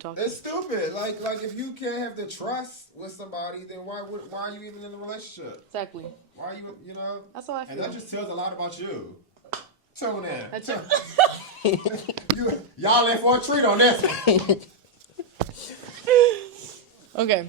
talking. It's stupid. Like if you can't have the trust with somebody, then why are you even in a relationship? Exactly. Why are you know? That's all I feel. And that just tells a lot about you. Tune in. Y'all in for a treat on this one. Okay.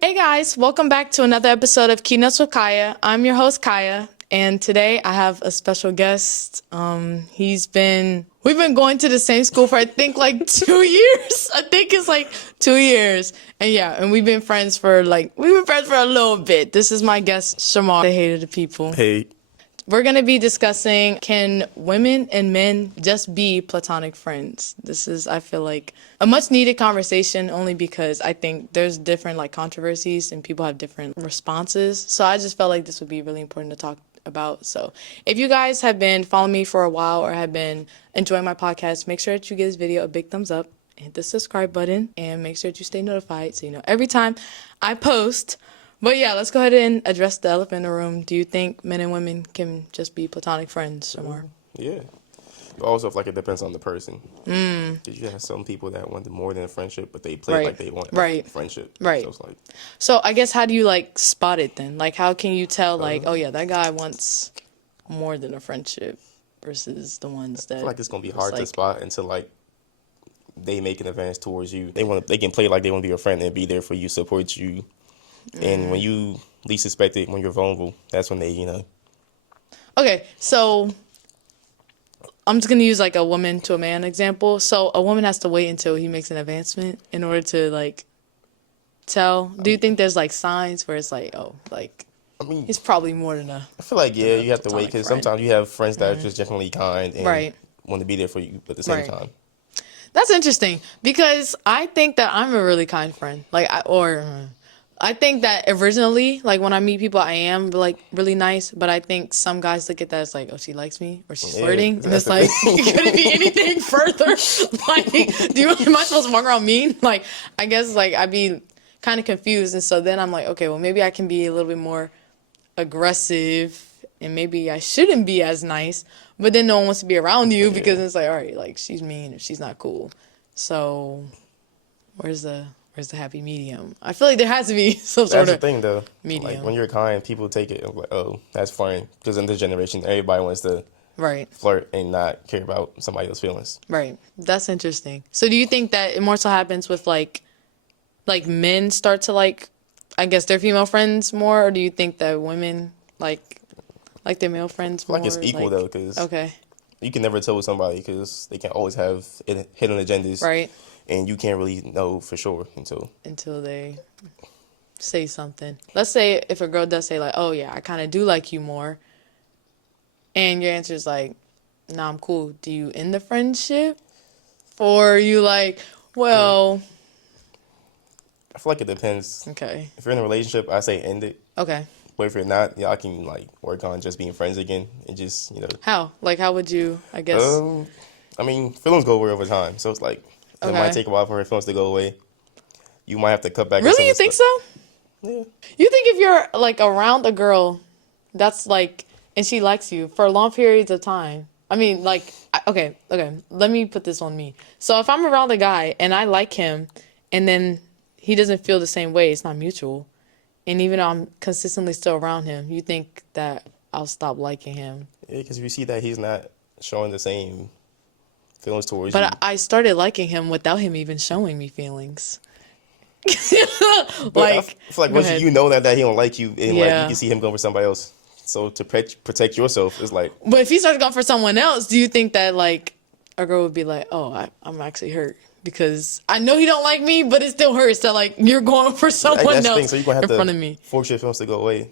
Hey guys, welcome back to another episode of Keynotes with Kaya. I'm your host Kaya, and today I have a special guest. We've been going to the same school for I think like 2 years. I think it's like 2 years. And we've been friends for a little bit. This is my guest Shamar. Say hey to the people. Hey. We're going to be discussing, can women and men just be platonic friends? This is, I feel like, a much needed conversation only because I think there's different like controversies and people have different responses. So I just felt like this would be really important to talk about. So if you guys have been following me for a while or have been enjoying my podcast, make sure that you give this video a big thumbs up, hit the subscribe button, and make sure that you stay notified so you know every time I post. But yeah, let's go ahead and address the elephant in the room. Do you think men and women can just be platonic friends or more? Yeah. Also, like it depends on the person. Because you have some people that want more than a friendship, but they play like they want a friendship. Right. So it's like. So I guess how do you like spot it then? Like how can you tell like, oh yeah, that guy wants more than a friendship versus the ones that. I feel like it's gonna be hard to spot until like they make an advance towards you. They can play like they want to be your friend and be there for you, support you. And when you least expect it, when you're vulnerable, that's when they. Okay, so I'm just going to use like a woman to a man example. So a woman has to wait until he makes an advancement in order to like tell. Do you think there's like signs where it's like, oh, like he's probably more than a. I feel like, yeah, you have to wait because sometimes you have friends that are just genuinely kind and want to be there for you at the same time. That's interesting because I think that I'm a really kind friend. I think that originally, like when I meet people, I am like really nice, but I think some guys look at that as like, oh, she likes me or she's flirting, and it's like, could it be anything further? Like, am I supposed to walk around mean? Like, I guess like I'd be kind of confused, and so then I'm like, okay, well maybe I can be a little bit more aggressive, and maybe I shouldn't be as nice, but then no one wants to be around you because it's like, all right, like she's mean or she's not cool, so where's the happy medium? I feel like there has to be some sort of. That's the thing, though. Medium. Like when you're kind, people take it like, oh, that's fine. Because in this generation, everybody wants to flirt and not care about somebody else's feelings. Right. That's interesting. So do you think that it more so happens with like men start to like, I guess their female friends more, or do you think that women like their male friends more? Like it's equal though, because you can never tell with somebody because they can always have hidden agendas. Right. And you can't really know for sure until they say something. Let's say if a girl does say like, oh yeah, I kind of do like you more. And your answer is like, nah, I'm cool. Do you end the friendship? Or are you like, well. I feel like it depends. Okay. If you're in a relationship, I say end it. Okay. But if you're not, I can like work on just being friends again and just, How? Like how would you, I guess? Feelings go away over time. So it's like. It might take a while for her feelings to go away. You might have to cut back. Really? You think so? Yeah. You think if you're like around a girl that's like, and she likes you for long periods of time. I mean, like, okay. Let me put this on me. So if I'm around a guy and I like him and then he doesn't feel the same way, it's not mutual. And even though I'm consistently still around him, you think that I'll stop liking him? Yeah, because you see that he's not showing the same feelings towards you. But I started liking him without him even showing me feelings. I feel like once you know that he don't like you, and like you can see him going for somebody else. So to protect yourself is like. But if he starts going for someone else, do you think that like a girl would be like, oh, I'm actually hurt because I know he don't like me, but it still hurts that like you're going for someone else thing. So you're gonna have in front of me. Force your feelings to go away.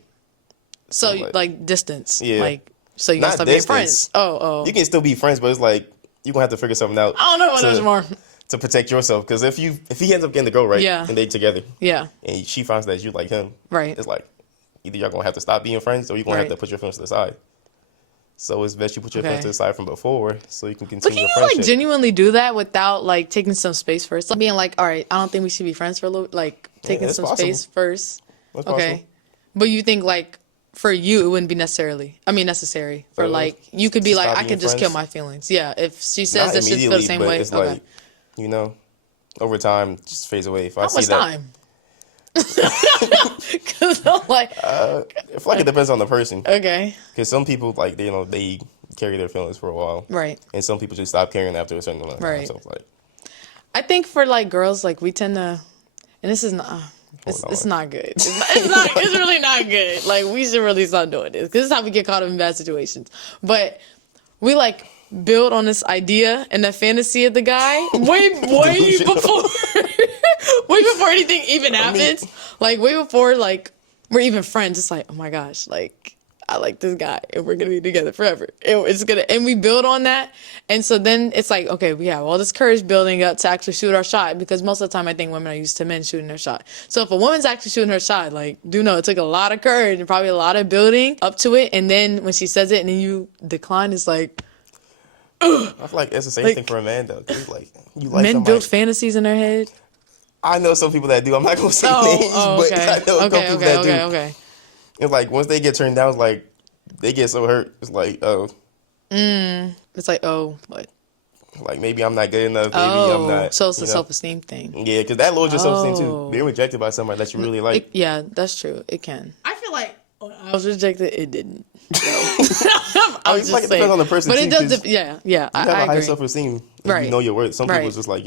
So like distance, so you not can stop being friends. Oh, you can still be friends, but it's like. You're going to have to figure something out. I don't know about that more. To protect yourself. Because if he ends up getting the girl, right? And they together. Yeah. And she finds that you like him. Right. It's like, either y'all going to have to stop being friends or you're going to have to put your feelings to the side. So it's best you put your feelings to the side from before so you can continue your friendship. But can you like genuinely do that without like taking some space first? Like being like, all right, I don't think we should be friends for a little, like taking some space first. That's okay. possible. But you think like for you, it wouldn't be necessary for like you could be to like, stop I being could just kill friends? my feelings. Yeah, if she says Not that she feel the immediately, same but way. it's Okay, like, you know, over time, just fades away. If I how see much that, time? Because I'm like, I feel like it depends on the person. okay, Because some people, like, they carry their feelings for a while. right. And some people just stop caring after a certain amount of time. Right. So it's like, I think for like girls, like we tend to, and this is not. It's Hold on. not good. It's really not good. Like we should really stop doing this because this is how we get caught up in bad situations. But we like build on this idea and the fantasy of the guy way Delusional. before way before anything even happens. Like way before like we're even friends. It's like, oh my gosh, like I like this guy and we're gonna be together forever. And we build on that. And so then it's like, okay, we have all this courage building up to actually shoot our shot because most of the time I think women are used to men shooting their shot. So if a woman's actually shooting her shot, like, do know it took a lot of courage and probably a lot of building up to it. And then when she says it and then you decline, it's like, I feel like it's the same Like, thing for a man, though. 'Cause it's like, you like men somebody. build fantasies in their head. I know some people that do. I'm not going to say names, but okay. I know a couple Okay, people okay, that okay, do. okay. And like, once they get turned down, it's like, they get so hurt. It's like, oh, It's like, oh, what? like maybe I'm not good enough. Maybe I'm not. So it's a you know. self-esteem thing. Yeah, because that lowers your self-esteem too. Oh. Being rejected by somebody that you really like. Yeah, that's true. It can. I feel like when I was rejected, it didn't. I I was feel like just it depends saying. on the person But too. it does. 'Cause Yeah. you have I a high agree. self-esteem. If Right. You know your worth. Some people Right. is just like,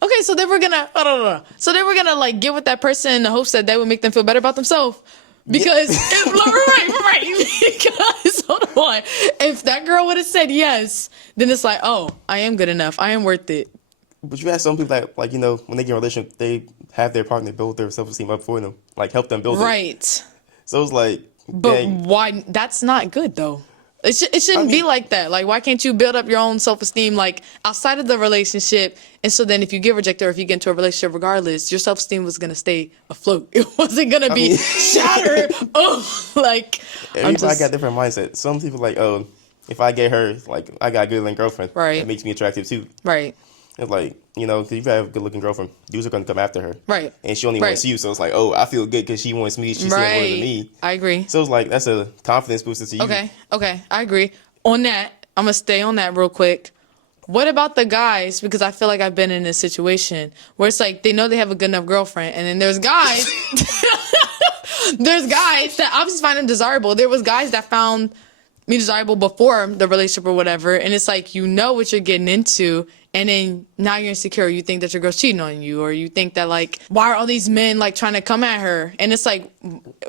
Okay, so then we're gonna. I don't know. So then we're gonna like get with that person in the hopes that would make them feel better about themselves. Because right. Because hold on, if that girl would have said yes, then it's like, oh, I am good enough. I am worth it. but you have some people that, like, when they get in a relationship, they have their partner build their self-esteem up for them. Like, help them build it. Right. So it's like, But dang, why? That's not good though. It shouldn't be like that. Like, why can't you build up your own self-esteem, like, outside of the relationship? And so then if you get rejected or if you get into a relationship, regardless, your self-esteem was going to stay afloat. It wasn't going to be shattered. Like, everybody got different mindset. Some people like, oh, if I get her, like, I got a good-looking girlfriend. Right. That makes me attractive too. Right. It's like, because you have a good-looking girlfriend, dudes are going to come after her. Right. And she only Right. wants you. So it's like, oh, I feel good because she wants me. She's more than me. I agree. So it's like, that's a confidence booster to you. Okay. I agree. On that, I'm going to stay on that real quick. What about the guys? Because I feel like I've been in this situation where it's like they know they have a good enough girlfriend, and then there's guys, that obviously find them desirable. There was guys that found me desirable before the relationship or whatever, and it's like you know what you're getting into, and then now you're insecure. You think that your girl's cheating on you, or you think that like, why are all these men like trying to come at her? And it's like,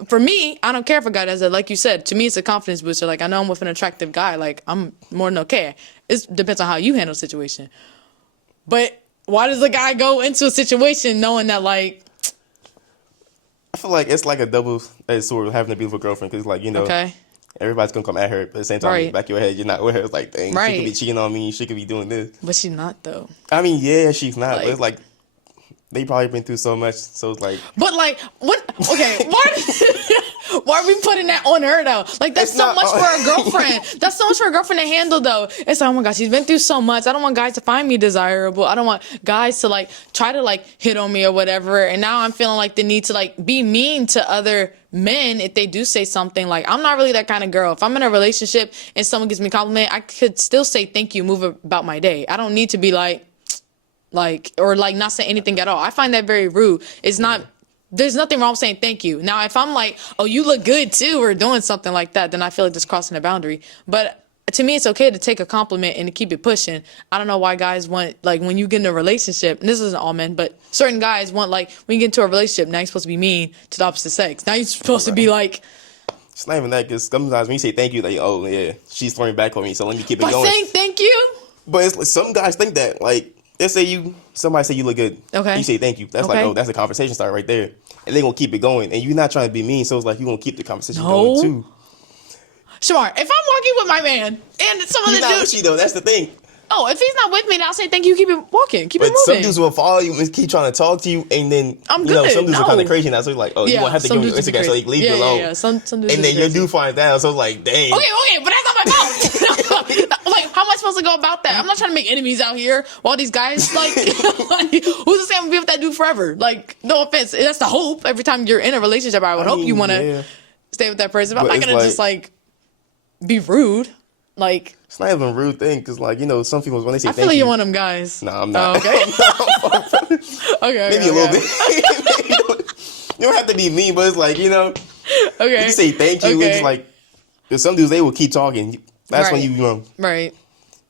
for me, I don't care if a guy does it. Like you said, to me, it's a confidence booster. Like I know I'm with an attractive guy. Like I'm more than okay. It depends on how you handle the situation. But why does a guy go into a situation knowing that like, I feel like it's like a double-edged sword having a beautiful girlfriend because, like, okay, everybody's going to come at her, but at the same time, Right. in the back of your head, you're not with her. It's like, dang, she Right. could be cheating on me. She could be doing this. but she's not though. I mean, yeah, she's not, but Like- it's like, they probably been through so much, so it's like, But like, what? Okay, why are we putting that on her though? Like that's It's so not much on- for a girlfriend. That's so much for a girlfriend to handle though. It's like, oh my gosh, she's been through so much. I don't want guys to find me desirable. I don't want guys to like try to like hit on me or whatever. And now I'm feeling like the need to like be mean to other men if they do say something. Like I'm not really that kind of girl. If I'm in a relationship and someone gives me a compliment, I could still say thank you, move about my day. I don't need to be like or like not say anything at all. I find that very rude. It's not, there's nothing wrong with saying thank you. Now, if I'm like, oh, you look good too, or doing something like that, then I feel like just crossing a boundary. But to me, it's okay to take a compliment and to keep it pushing. I don't know why guys want, like, when you get in a relationship, and this isn't all men, but certain guys want, like, when you get into a relationship, now you're supposed to be mean to the opposite sex. Now you're supposed to be like, it's not even that, because sometimes when you say thank you, like, oh, yeah, she's flirting back on me, so let me keep it by going. saying thank you? But it's like, some guys think that, like, let's say somebody say you look good. Okay. You say thank you. That's like, Okay. oh, that's a conversation starter right there. And they're going to keep it going. And you're not trying to be mean, so it's like you're going to keep the conversation No. going too. Sure, if I'm walking with my man and some He's other not dude, with you, though. That's the thing. oh, if he's not with me, then I'll say thank you, keep it walking, keep But it some moving. dudes will follow you and keep trying to talk to you, and then I'm you know good. some dudes are No. kind of crazy now. So you're like, oh, you Yeah, won't have to some give them your dudes be Instagram, so crazy. they can leave Yeah, you alone. yeah, yeah. Some dudes and are then your crazy. dude finds out, so it's like, dang. Okay, but that's not my fault. Like, how am I supposed to go about that? I'm not trying to make enemies out here. While these guys, like, who's to say I'm gonna be with that dude forever? Like, no offense, that's the hope. Every time you're in a relationship, I would hope you want to stay with that person. But I'm But not it's gonna just like be rude. Like, it's not even a rude thing because, like, you know, some people when they say I feel thank like you, you're one of them guys. nah, I'm not. Oh, okay. Okay. Maybe a little bit. You don't have to be mean, but it's like, you know, Okay. you say thank you. Okay. It's like, because some dudes, they will keep talking. That's when Right. you know, Right.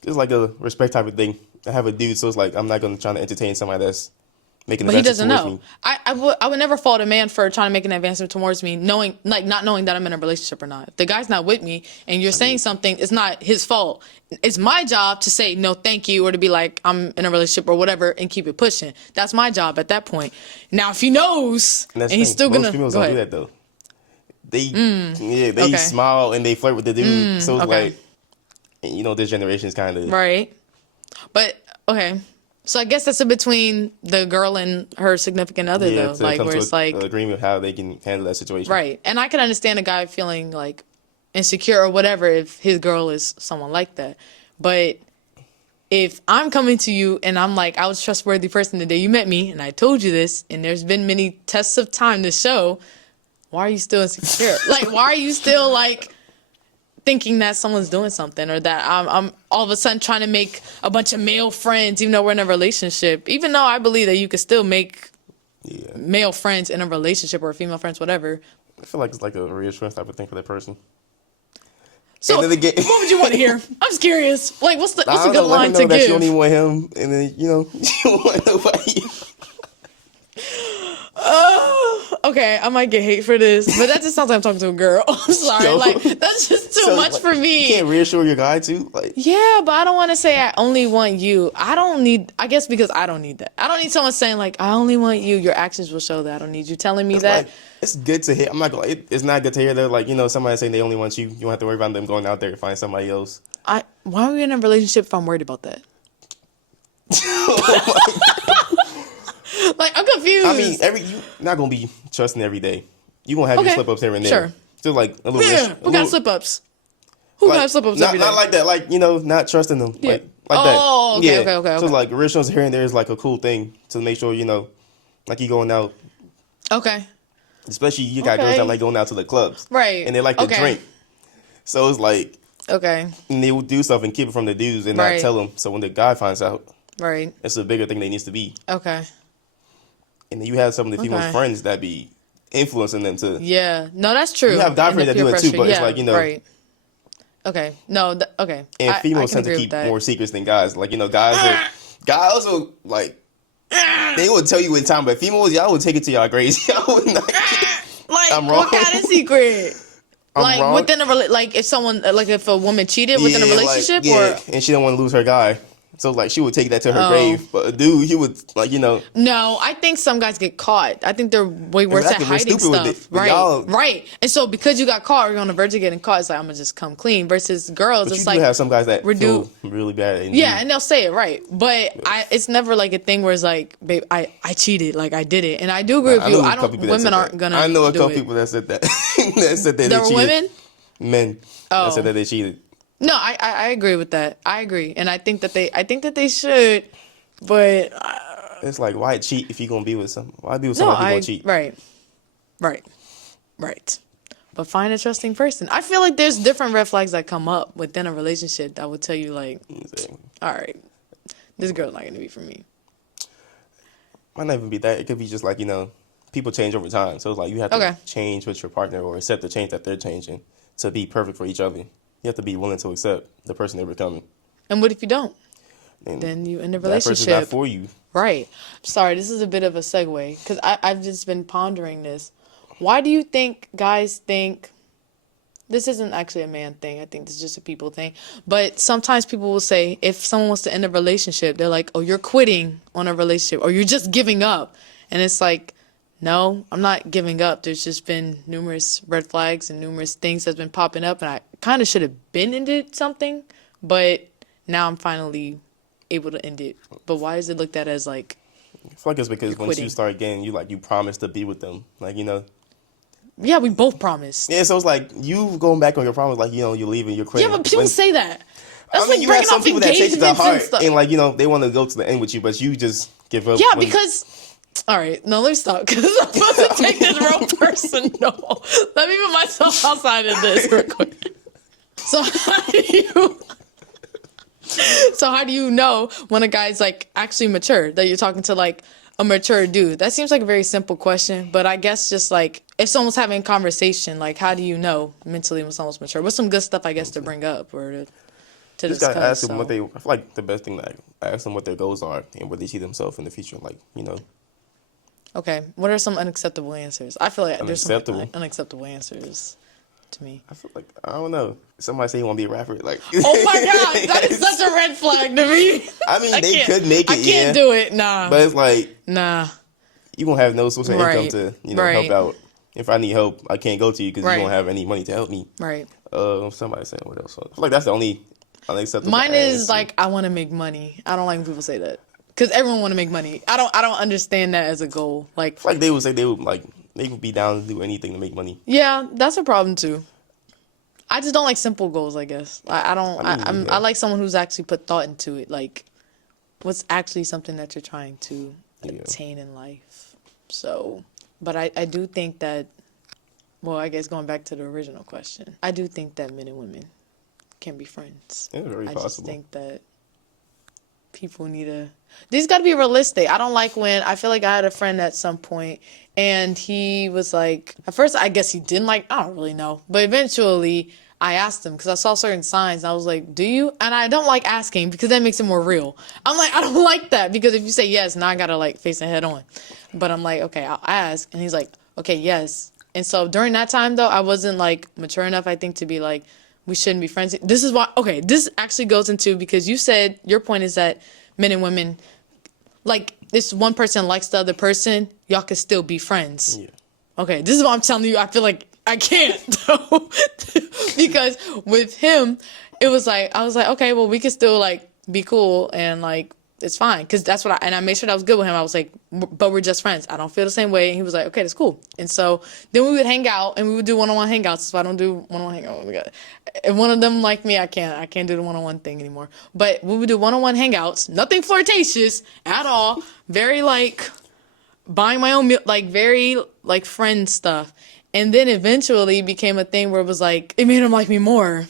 it's like a respect type of thing. I have a dude, so it's like, I'm not going to try to entertain somebody that's making But he advances doesn't towards know. me. I would never fault a man for trying to make an advancement towards me, knowing like not knowing that I'm in a relationship or not. If the guy's not with me and you're saying something, it's not his fault. It's my job to say no, thank you, or to be like I'm in a relationship or whatever, and keep it pushing. That's my job at that point. Now, if he knows and, that's the he's thing. still Most gonna females go don't do ahead. that, though. They okay. smile and they flirt with the dude. So it's okay. like, you know, this generation is kind of Right. But okay. So I guess that's in between the girl and her significant other though. to Like come where to it's an like agreement how they can handle that situation. right. And I can understand a guy feeling like insecure or whatever if his girl is someone like that. But if I'm coming to you and I'm like, I was a trustworthy person the day you met me and I told you this and there's been many tests of time to show, why are you still insecure? Like, why are you still like thinking that someone's doing something or that I'm all of a sudden trying to make a bunch of male friends even though we're in a relationship, even though I believe that you could still make male friends in a relationship or female friends, whatever. I feel like it's like a reassurance type of thing for that person. So And then again, what would you want to hear? I'm just curious. Like, what's a I don't good know, let line her know to that give? you only want him, and then, you know, you don't want nobody. Okay, I might get hate for this, but that just sounds like I'm talking to a girl. I'm sorry. Yo. Like, that's just too So, much like, for me. You can't reassure your guy, too? Like, Yeah, but I don't want to say I only want you. I don't need, I guess because I don't need that. I don't need someone saying like, I only want you. Your actions will show that. I don't need you telling me it's that. like, it's good to hear. I'm not gonna, it's not good to hear that, like, you know, somebody saying they only want you. You don't have to worry about them going out there to find somebody else. Why are we in a relationship if I'm worried about that? Like, I'm confused. I mean, you're not gonna be trusting every day. You're gonna have your Okay, slip ups here and there. sure. Still like a little Yeah, we got slip ups. Who got slip ups not, every day? not like that, like, you know, not trusting them. Yeah. Like Oh, that. okay, okay. So like reassurance here and there is like a cool thing to make sure, you know, like you going out. Okay. Especially you got girls Okay. that like going out to the clubs. Right. And they like to Okay. drink. So it's like, Okay. and they will do stuff and keep it from the dudes and Right. not tell them. So when the guy finds out, Right. it's a bigger thing they needs to be. Okay. And then you have some of the female's Okay. friends that be influencing them to. Yeah. No, that's true. You have guy And the friends that do peer it too, pressure. but it's Yeah, like, you know. Right. Okay. No. Okay. And I females can tend to agree keep with that. more secrets than guys. Like, you know, guys will like, they would tell you in time, but females, y'all would take it to y'all grades. Y'all would not. Like, I'm what wrong. kind of secret? I'm Like wrong. within like if someone like if a woman cheated within a Yeah, like, relationship yeah, or and she don't want to lose her guy. So like she would take that to her Oh. grave. But a dude, he would like, you know. no, I think some guys get caught. I think they're way worse Exactly, at we're hiding stupid with stuff. it, but Right. y'all- Right. And so because you got caught or you're on the verge of getting caught, it's like I'm gonna just come clean. Versus girls, But it's you do like have some guys that redo- feel really bad. And yeah, and they'll say it right. But it's never like a thing where it's like, babe, I cheated, like I did it. And I do agree with you. I don't women aren't gonna I know a do couple it. people that said that. That said that There they were cheated. women? Men. Oh. That said that they cheated. No, I agree with that. I agree. And I think that they should, but It's like, why cheat if you're gonna be with some? Why be with no, somebody who gonna cheat? Right. But find a trusting person. I feel like there's different red flags that come up within a relationship that would tell you like, all right, this girl's not gonna be for me. Might not even be that. It could be just like, you know, people change over time. So it's like you have to Okay. change with your partner or accept the change that they're changing to be perfect for each other. You have to be willing to accept the person they're becoming. And what if you don't? And Then you end a that person's relationship. not for you. Right. Sorry, this is a bit of a segue because I've just been pondering this. Why do you think guys think this isn't actually a man thing? I think this is just a people thing. But sometimes people will say if someone wants to end a relationship, they're like, oh, you're quitting on a relationship or you're just giving up. And it's like, no, I'm not giving up. There's just been numerous red flags and numerous things that's been popping up. And I kind of should have been ended something. But now I'm finally able to end it. But why is it looked at as like, I feel like it's because once quitting. you start getting, you promise to be with them. Like, you know. yeah, we both promised. Yeah, so it's like you going back on your promise, like, you know, you're leaving, you're quitting. Yeah, but people say that. That's I mean, like you breaking have some off people that take it to engagements and heart stuff. and, like, you know, they want to go to the end with you, but you just give up. Yeah, when- because All right, no, let me stop because I'm about to take this real personal. Let me put myself outside of this real quick. So how do you know when a guy's like actually mature, that you're talking to like a mature dude? That seems like a very simple question, but I guess just like if someone's having a conversation, like how do you know mentally when someone's mature? What's some good stuff I guess to bring up or to Just discuss? gotta ask them what So. they. I feel like the best thing to ask them what their goals are and where they see themselves in the future. Like, you know, Okay, what are some unacceptable answers? I feel like there's some Unacceptable? unacceptable answers to me. I feel like I don't know. Somebody say you want to be a rapper, like. Oh my god, that is such a red flag to me. I mean, they can't- could make it. I can't do it. Nah, But it's like nah. you won't have no source of income Right. to Right. help out. If I need help, I can't go to you because Right. you don't have any money to help me. Right. Somebody saying what else? I feel like that's the only unacceptable. Mine is answer. like I want to make money. I don't like when people say that because everyone want to make money. I don't understand that as a goal. Like, I feel like they would say they would be down to do anything to make money. yeah, that's a problem too. I just don't like simple goals. I guess I don't. I mean, yeah. I like someone who's actually put thought into it. Like, what's actually something that you're trying to attain in life. So, but I do think that. Well, I guess going back to the original question, I do think that men and women can be friends. Yeah, very I possible. just think that people need to. These got to be realistic. I don't like when I feel like I had a friend at some point and he was like, at first I guess he didn't like. I don't really know, but eventually I asked him because I saw certain signs. And I was like, "Do you?" And I don't like asking because that makes it more real. I'm like, I don't like that because if you say yes, now I gotta like face it head on. But I'm like, okay, I'll ask, and he's like, okay, yes. And so during that time though, I wasn't like mature enough, I think, to be like, we shouldn't be friends. This is why. Okay, this actually goes into because you said your point is that men and women, like, this one person likes the other person, y'all can still be friends. Yeah. Okay, this is what I'm telling you. I feel like I can't though, because with him, it was like I was like, okay, well, we could still like be cool and like it's fine because that's what I made sure that was good with him. I was like, but we're just friends. I don't feel the same way. And he was like, okay, that's cool. And so then we would hang out and we would do one-on-one hangouts. So I don't do one-on-one hangouts. Oh my God. If one of them like me, I can't do the one-on-one thing anymore. But we would do one-on-one hangouts. Nothing flirtatious at all. Very like buying my own meal, like very like friend stuff. And then eventually became a thing where it was like, it made him like me more.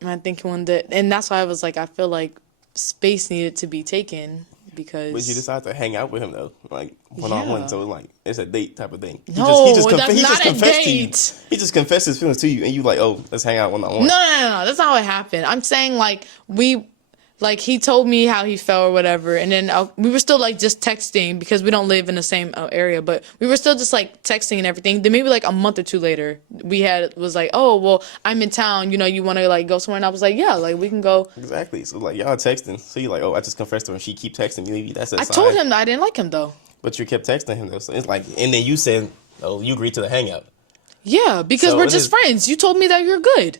And I think one did. And that's why I was like, I feel like space needed to be taken because. But you decide to hang out with him though, like one on one. Yeah. So like it's a date type of thing. No, that's not a confessed to you. date. He just confessed his feelings to you, and you like, oh, let's hang out one on one. No. That's not what happened. I'm saying like like he told me how he felt or whatever, and then we were still like just texting because we don't live in the same area, but we were still just like texting and everything. Then maybe like a month or two later, was like, oh well, I'm in town. You want to like go somewhere? And I was like, yeah, like we can go. Exactly. So like y'all texting. So you like, oh, I just confessed to her, and she keep texting me. Maybe that's a I sign. told him that I didn't like him though. But you kept texting him though. So it's like, and then you said, oh, you agreed to the hangout. Yeah, because So we're it just is- friends. You told me that you're good.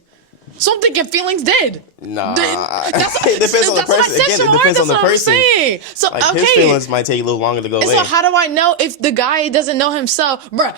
So I'm thinking feelings dead. Nah, That's, it depends on the that's what I person. said, Again, it Shamar. depends on That's the what I'm person. saying. So Like okay. his feelings might take a little longer to go And in. so how do I know if the guy doesn't know himself, bruh?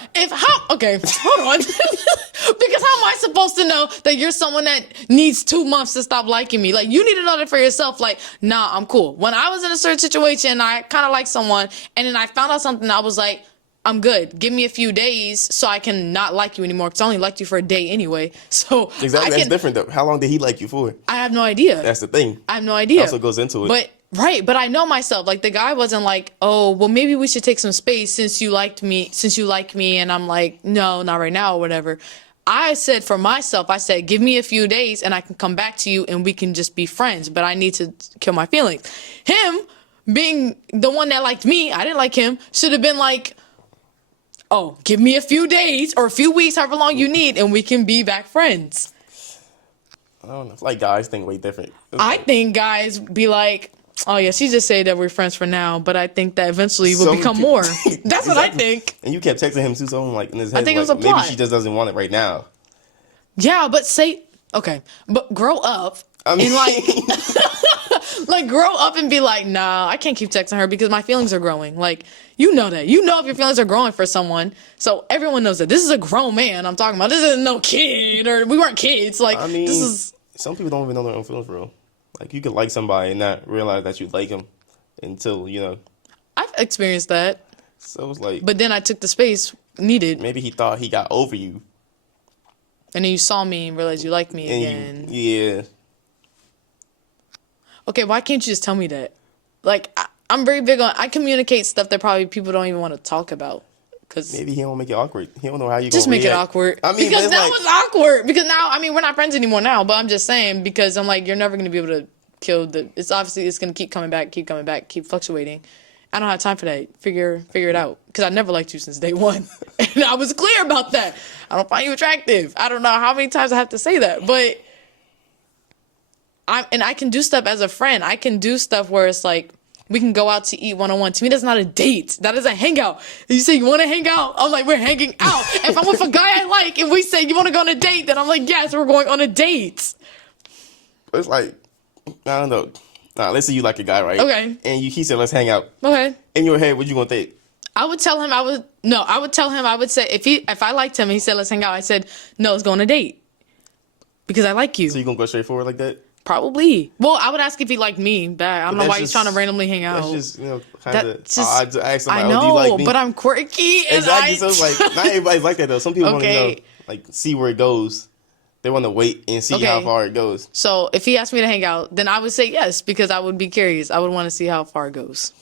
Okay, hold on, because how am I supposed to know that you're someone that needs 2 months to stop liking me? Like you need to know that for yourself. Like, nah, I'm cool. When I was in a certain situation, I kind of liked someone, and then I found out something. I was like, I'm good. Give me a few days so I can not like you anymore. Because I only liked you for a day anyway. So Exactly, that's different though. How long did he like you for? I have no idea. That's the thing. I have no idea. Also goes into it. But right, but I know myself. Like the guy wasn't like, oh, well maybe we should take some space since you like me, and I'm like, no, not right now or whatever. I said for myself, I said, give me a few days and I can come back to you and we can just be friends. But I need to kill my feelings. Him being the one that liked me, I didn't like him, should have been like, oh, give me a few days or a few weeks, however long you need, and we can be back friends. I don't know. It's like guys think way different. It's I like, think guys be like, oh yeah, she just said that we're friends for now, but I think that eventually we'll Some become pe- more. That's what I Exactly. think. And you kept texting him too, so I'm like in his head, think it was like, a maybe plot. she just doesn't want it right now. Yeah, but but grow up I mean, and like grow up and be like, nah, I can't keep texting her because my feelings are growing. Like, you know that. You know if your feelings are growing for someone. So everyone knows that. This is a grown man I'm talking about. This isn't no kid or we weren't kids. Like, I mean, this is. some people don't even know their own feelings for real. Like you could like somebody and not realize that you like them until I've experienced that. So it's like, But then I took the space needed, maybe he thought he got over you. and then you saw me and realized you liked me again. Yeah. Okay, why can't you just tell me that? Like, I'm very big on, I communicate stuff that probably people don't even want to talk about. Cause Maybe he don't make it awkward. He don't know how you just gonna make it react. awkward. I mean, because but that it's was awkward. Because now, I mean, we're not friends anymore now, but I'm just saying, because I'm like, you're never going to be able to kill it's obviously, it's going to keep coming back, keep fluctuating. I don't have time for that. Figure it out. Because I never liked you since day one. And I was clear about that. I don't find you attractive. I don't know how many times I have to say that, but I can do stuff as a friend. I can do stuff where it's like, we can go out to eat one-on-one. To me, that's not a date. That is a hangout. You say, you want to hang out? I'm like, we're hanging out. If I'm with a guy I like, and we say, you want to go on a date? Then I'm like, yes, we're going on a date. It's like, I don't know. Nah, let's say you like a guy, right? Okay. And he said, let's hang out. Okay. In your head, what you gonna think? I would tell him, I would say, if I liked him and he said, let's hang out, I said, no, let's go on a date. Because I like you. So you gonna go straight forward like that? Probably. Well, I would ask if he liked me back. I don't know why he's trying to randomly hang out. That's just, kind of That's just- odd to ask somebody, I know, do you like me? but I'm quirky. And Exactly. So it's like, not everybody's like that though. Some people want to, Okay. like, see where it goes. They want to wait and see how Okay. far it goes. So if he asked me to hang out, then I would say yes, because I would be curious. I would want to see how far it goes.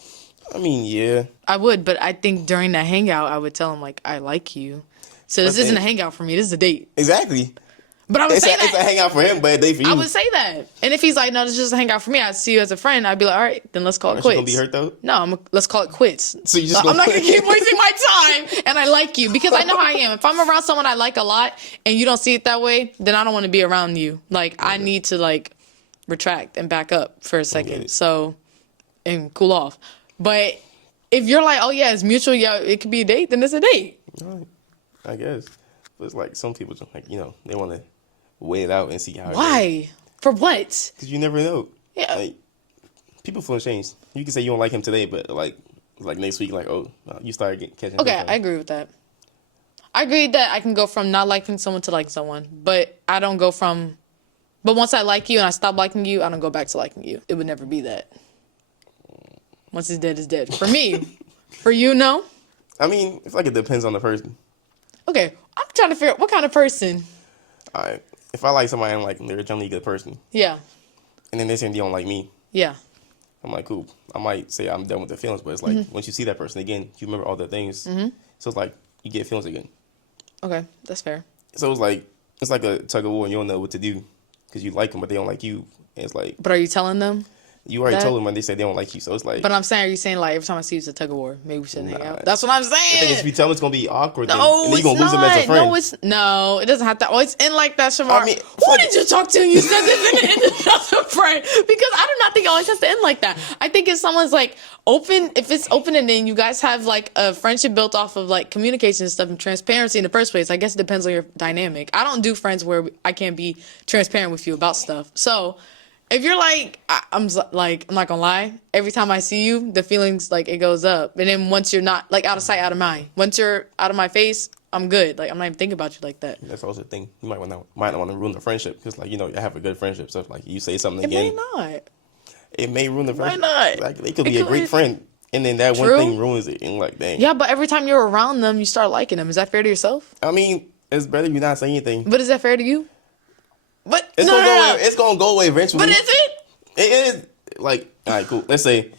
I mean, yeah. I would, but I think during the hangout, I would tell him, like, I like you. So this But isn't a then- hangout for me. This is a date. Exactly. But I would say It's a that. hangout for him, but a date for you. I would say that. And if he's like, no, this is just a hangout for me, I'd see you as a friend. I'd be like, all right, then let's call it Aren't you quits. gonna be hurt though? No, let's call it quits. So you just I'm not gonna- going to keep wasting my time. And I like you because I know how I am. If I'm around someone I like a lot and you don't see it that way, then I don't want to be around you. Like, I need to, like, retract and back up for a second. it. So, and cool off. But if you're like, oh, yeah, it's mutual, yeah, it could be a date, then it's a date. Right. I guess. But it's like some people just, like, they want to wait it out and see how it goes. Why? For what? Because you never know. Yeah. Like, people feel change. You can say you don't like him today, but like next week, like, oh, you started catching. Okay, him. I agree with that. I agree that I can go from not liking someone to liking someone, but I don't go from. But once I like you and I stop liking you, I don't go back to liking you. It would never be that. Once it's dead, it's dead. For me. For you, no? I mean, it's like it depends on the person. Okay, I'm trying to figure out what kind of person. All right. If I like somebody, I'm like, they're a generally good person. Yeah, And then they say they don't like me. yeah. I'm like, cool. I might say I'm done with the feelings, but it's like, once you see that person again, you remember all the things. So it's like, you get feelings again. Okay, that's fair. So it's like a tug of war and you don't know what to do because you like them, but they don't like you. And it's like, But are you telling them? you already That- told them when they said they don't like you. So it's like, But I'm saying, are you saying like every time I see you, it's a tug of war? Maybe we shouldn't hang Nah. out. That's what I'm the thing is, if saying. you tell them it's going to be awkward, then, No, and then it's you're going to lose them as a not. friend. No, it doesn't have to. Oh, it's in like that, Shamar. I mean, Who did you talk to? And you said this and it doesn't friend? Because I do not think it always has to end like that. I think if someone's like open, if it's open and then you guys have like a friendship built off of like communication and stuff and transparency in the first place. I guess it depends on your dynamic. I don't do friends where I can't be transparent with you about stuff. So. If you're like, I'm not gonna lie. Every time I see you, the feelings like it goes up, and then once you're not like out of sight, out of mind. Once you're out of my face, I'm good. Like I'm not even thinking about you like that. That's also the thing. You might not want to ruin the friendship because, like, you have a good friendship. So if, like, you say something It again, may not. it may ruin the friendship. not? Like, they could It be a could great be- friend, and then that True. one thing ruins it. And like, dang. Yeah, but every time you're around them, you start liking them. Is that fair to yourself? I mean, it's better you not say anything. But is that fair to you? But It's no, gonna no, go no. away. It's gonna go away eventually. But is it? It is like, all right, cool. Let's say,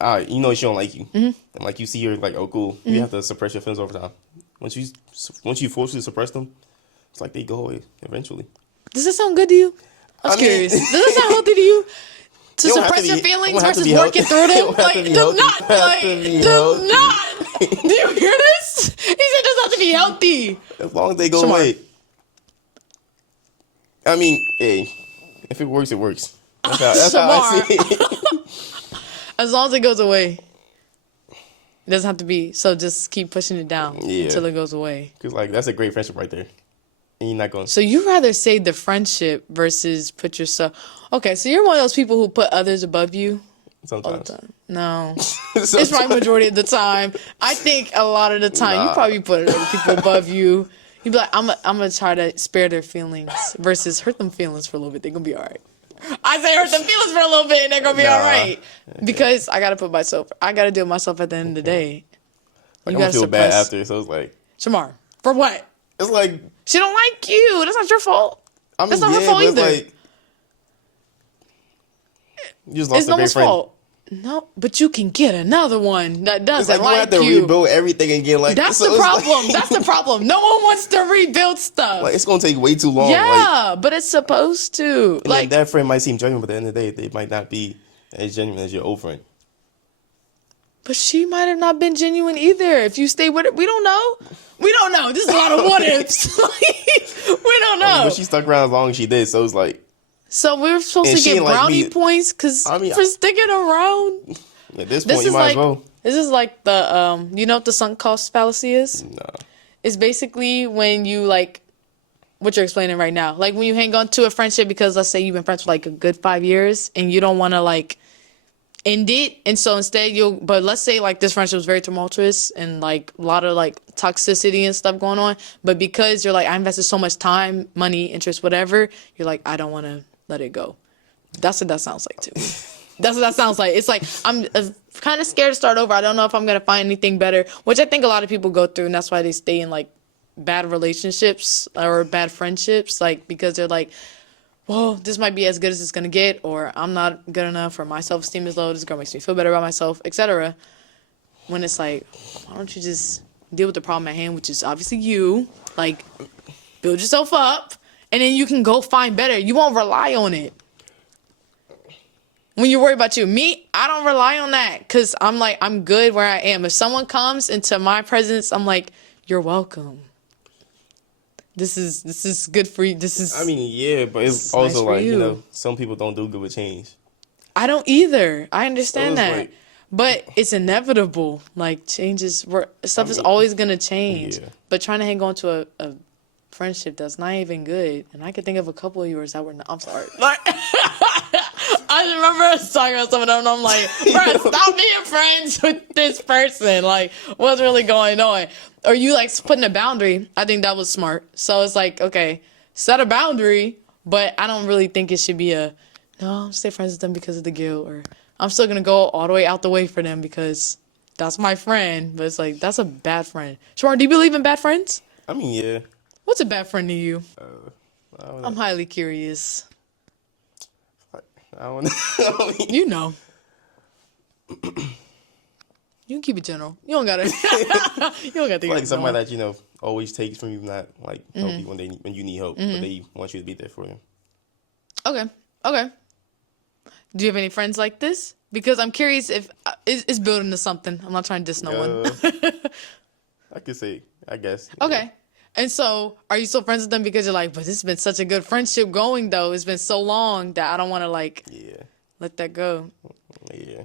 all right, you know she don't like you, and like you see her, like, oh, cool. You have to suppress your feelings over time. Once you forcefully suppress them, it's like they go away eventually. Does that sound good to you? I'm I mean- curious. Does that sound healthy to you? To It don't have suppress to your be- it feelings don't have to versus be working healthy. through It them? don't have Like, to be does healthy. not. It don't have Like, to be does not. Do you hear this? He said it doesn't have to be healthy. As long as they go Shamar. away. I mean, hey, if it works, it works. That's how I see it. As long as it goes away. It doesn't have to be. So just keep pushing it down Yeah. until it goes away. Because, like, that's a great friendship right there. And you're not going to. So you rather save the friendship versus put yourself. Okay, so you're one of those people who put others above you all the Sometimes. time. No. Sometimes. It's probably majority of the time. I think a lot of the time you Nah. probably put other people above you. You be like, I'm gonna try to spare their feelings versus hurt them feelings for a little bit. They're gonna be all right. I say hurt them feelings for a little bit and they're gonna be all Nah. right. Because I gotta deal with myself at the end of the day. Like, You I'm gonna gotta feel bad suppress. after. So it's like, Shamar, for what? it's like, She don't like you. That's not your fault. I mean, That's not her yeah, fault but it's either. like, you just lost It's a no great one's friend. fault. No, but you can get another one that It's doesn't like you have like to you. rebuild everything again. Like That's so the it's like- problem. That's the problem. No one wants to rebuild stuff. Like it's gonna take way too long. Like, Yeah, but it's supposed to. and then Like, that friend might seem genuine, but at the end of the day, they might not be as genuine as your old friend. but she might have not been genuine either. If you stay with her, we don't know. We don't know. This is a lot of what ifs. We don't know. But she stuck around as long as she did, so it's like So we were supposed And to she get ain't like brownie me. points because I mean, for sticking around. at this This point, you is might like as well. this is like the you know what the sunk cost fallacy is? Nah. It's basically when you like what you're explaining right now. Like when you hang on to a friendship because let's say you've been friends for like a good 5 years and you don't want to like end it, and so instead but let's say like this friendship was very tumultuous and like a lot of like toxicity and stuff going on, but because you're like I invested so much time, money, interest, whatever, you're like I don't want to let it go. That's what that sounds like to me. That's what that sounds like. It's like I'm kind of scared to start over. I don't know if I'm gonna find anything better, which I think a lot of people go through, and that's why they stay in like bad relationships or bad friendships, like because they're like, well, this might be as good as it's gonna get, or I'm not good enough, or my self-esteem is low. This girl makes me feel better about myself, etc. When it's like, why don't you just deal with the problem at hand, which is obviously you, like build yourself up, and then you can go find better. You won't rely on it. When you worry about you, me, I don't rely on that because I'm like, I'm good where I am. If someone comes into my presence, I'm like, you're welcome. This is good for you. This is. I mean, yeah, but it's It's also nice for like you you. know, some people don't do good with change. I don't either. I understand So it's that, like- but it's inevitable. Like changes, stuff is mean, always gonna change. yeah. But trying to hang on to a friendship that's not even good, and I could think of a couple of yours that were not. I'm sorry. Like, I remember us talking about some of them, and I'm like, bro, stop being friends with this person. Like, what's really going on? Or you like putting a boundary. I think that was smart. So it's like, okay, set a boundary, but I don't really think it should be no, I'm stay friends with them because of the guilt, or I'm still gonna go all the way out the way for them because that's my friend. But it's like that's a bad friend. Shamar, do you believe in bad friends? I mean, yeah. What's a bad friend to you? I don't know. I'm highly curious. I don't know. I mean, You know. You can keep it general. You don't gotta. You don't gotta think like of somebody someone. that you know always takes from you, not like help you when you need help, but they want you to be there for them. Okay. Okay. Do you have any friends like this? Because I'm curious if it's building to something. I'm not trying to diss no one. I could say, I guess. Okay. And so, are you still friends with them because you're like, but this has been such a good friendship going though. It's been so long that I don't want to like Yeah, let that go. yeah.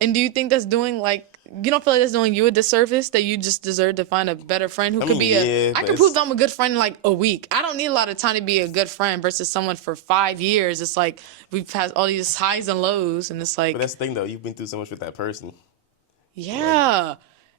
And do you think that's doing like you don't feel like that's doing you a disservice that you just deserve to find a better friend who I could mean, be yeah, I but can prove that I'm a good friend in like a week. I don't need a lot of time to be a good friend versus someone for 5 years. It's like we've had all these highs and lows, and it's like But that's the thing though. You've been through so much with that person. yeah,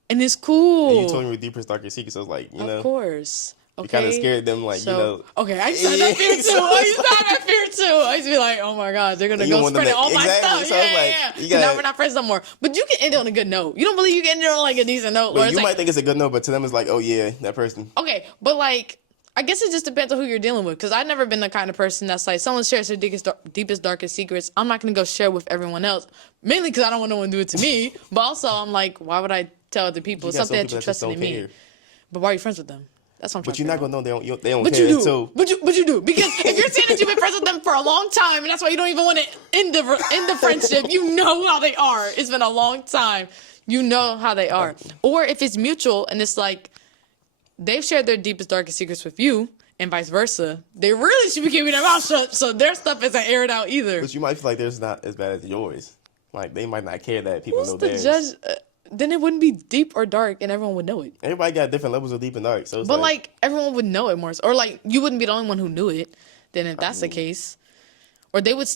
and it's cool. And you told me your deepest, darkest secrets. So it's like, you know, Of course. you Okay. kind of scared them, like, So, you know. okay, I used to have that fear too. I used to have that fear too. I used to be like, oh my God, they're going to You go want them spreading to- all my exactly. stuff. So Yeah, it's like, yeah, you yeah. gotta- Now we're not friends no more. But you can end it on a good note. You don't believe you can end it on like a decent note? where But it's you like, might think it's a good note, but to them it's like, oh yeah, that person. okay, but like, I guess it just depends on who you're dealing with. Because I've never been the kind of person that's like, someone shares their deepest, darkest secrets. I'm not going to go share with everyone else. Mainly because I don't want no one to do it to me. But also, I'm like, why would I tell other people? You It's got some something that people you that just trust in don't me. care. But why are you friends with them? That's what I'm trying But to you're not figure out. gonna know they don't But care you do. until. But you do. Because if you're saying that you've been friends with them for a long time, and that's why you don't even want to end the friendship, you know how they are. It's been a long time. You know how they are. Or if it's mutual and it's like they've shared their deepest, darkest secrets with you, and vice versa, they really should be keeping their mouth shut so their stuff isn't aired out either. But you might feel like theirs not as bad as yours. Like they might not care that people Who's know the theirs. judge? Then it wouldn't be deep or dark, and everyone would know it. Everybody got different levels of deep and dark. So it's But like everyone would know it more, or like you wouldn't be the only one who knew it. Then if that's the case, or they would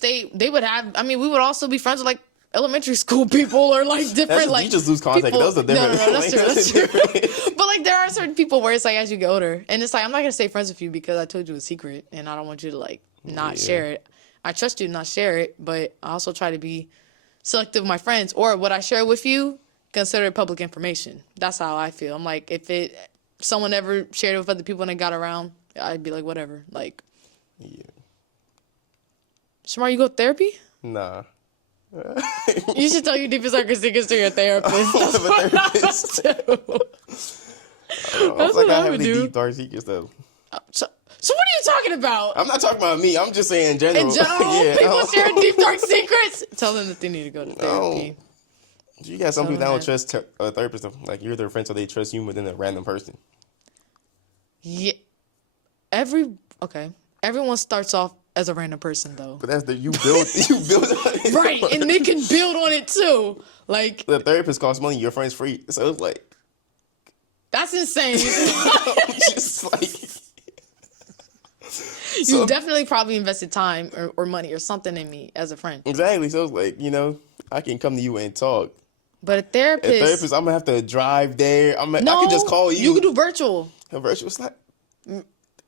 have. I mean, we would also be friends with like elementary school people or like different That's just, like. you just lose contact. people- Those are different. No, that's true. Like, That's those are true. different. But like there are certain people where it's like as you get older, and it's like I'm not gonna stay friends with you because I told you a secret, and I don't want you to like not Yeah. share it. I trust you to not share it, but I also try to be selective with my friends. Or what I share with you consider it public information. That's how I feel. I'm like, if someone ever shared it with other people and it got around, I'd be like, whatever. Like, Yeah. Shamar, you go to therapy? Nah. You should tell your deepest darkest secrets to your therapist. That's what I would do. That's what I I have would any do. deep dark secrets though. So what are you talking about? I'm not talking about me. I'm just saying in general. In general, Yeah, people share deep dark secrets. Tell them that they need to go to therapy. You got some Tell people that them don't trust a therapist. Like you're their friend, so they trust you more than a random person. Yeah. Everyone starts off as a random person though. But that's you build on it. Right, and they can build on it too. Like, The therapist costs money. Your friend's free, so it's like that's insane. just like You definitely probably invested time or money or something in me as a friend. exactly. So it's like I can come to you and talk. But a therapist, I'm gonna have to drive there. I no, can just call you. You can do virtual. A virtual. It's not.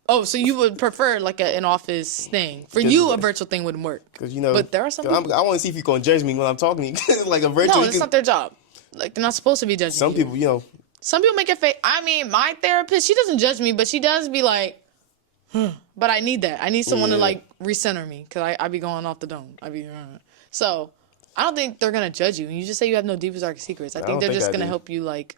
Oh, so you would prefer like an office thing? For you, a virtual thing wouldn't work. Because But there are some I people. want to see if you're gonna judge me when I'm talking to you. Like a virtual. No, that's not their job. Like they're not supposed to be judging Some you. people, Some people make it fake. I mean, my therapist, she doesn't judge me, but she does be like, but I need that. I need someone to Yeah. like recenter me because I be going off the dome. So I don't think they're going to judge you. And you just say you have no deepest dark secrets. I think don't they're think just I going to do. help you like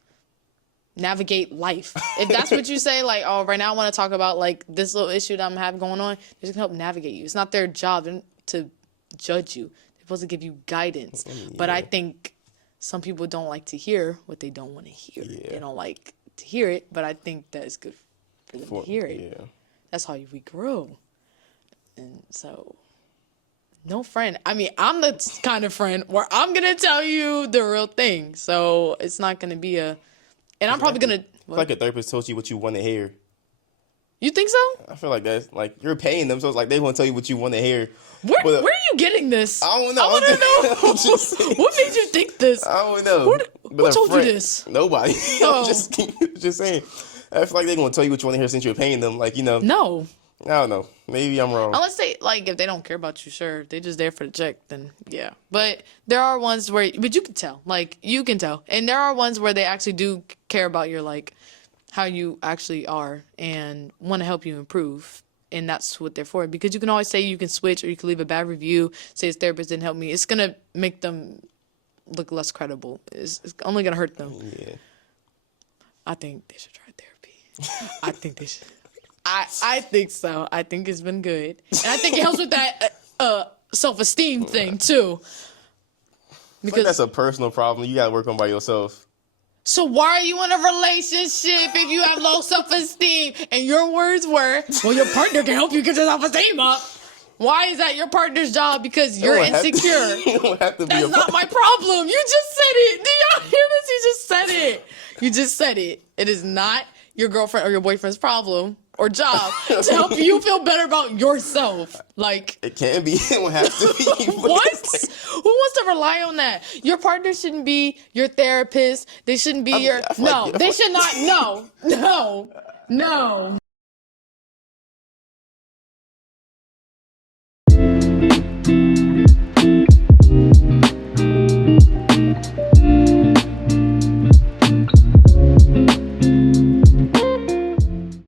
navigate life. If that's what you say, like, oh, right now I want to talk about like this little issue that I'm having going on, they're just going to help navigate you. It's not their job to judge you. They're supposed to give you guidance. But I think some people don't like to hear what they don't want to hear. Yeah. They don't like to hear it, but I think that is good for them to hear it. Yeah. That's how we grow. And so, no friend. I mean, I'm the kind of friend where I'm going to tell you the real thing. So it's not going to be and I'm probably going to. Like a therapist told you what you want to hear. You think so? I feel like that's like you're paying them, so it's like they want to tell you what you want to hear. Where But, are you getting this? I don't know. I want to know. I'm just saying. What made you think this? I don't know. Who a told you this? Nobody. Oh. I'm just saying. I feel like they're gonna tell you what you want to hear since you're paying them. Like No. I don't know. Maybe I'm wrong. Unless if they don't care about you, sure. If they're just there for the check, then yeah. But there are ones but you can tell. Like, you can tell. And there are ones where they actually do care about your, like, how you actually are and want to help you improve. And that's what they're for. Because you can always say you can switch or you can leave a bad review, say his therapist didn't help me. It's going to make them look less credible. It's only going to hurt them. Yeah. I think they should try therapy. I think they should. I think so. I think it's been good. And I think it helps with that self-esteem thing, too. Because that's a personal problem you gotta work on by yourself. So why are you in a relationship if you have low self-esteem? And your words were, well, your partner can help you get your self-esteem up. Why is that your partner's job? Because you're insecure. You don't have to be That's not my problem. You just said it. Do y'all hear this? You just said it. You just said it. It is not your girlfriend or your boyfriend's problem or job to help you feel better about yourself. Like, It can be. It don't have to be. what? Who wants to rely on that? Your partner shouldn't be your therapist. They shouldn't be I feel like- they should not. No.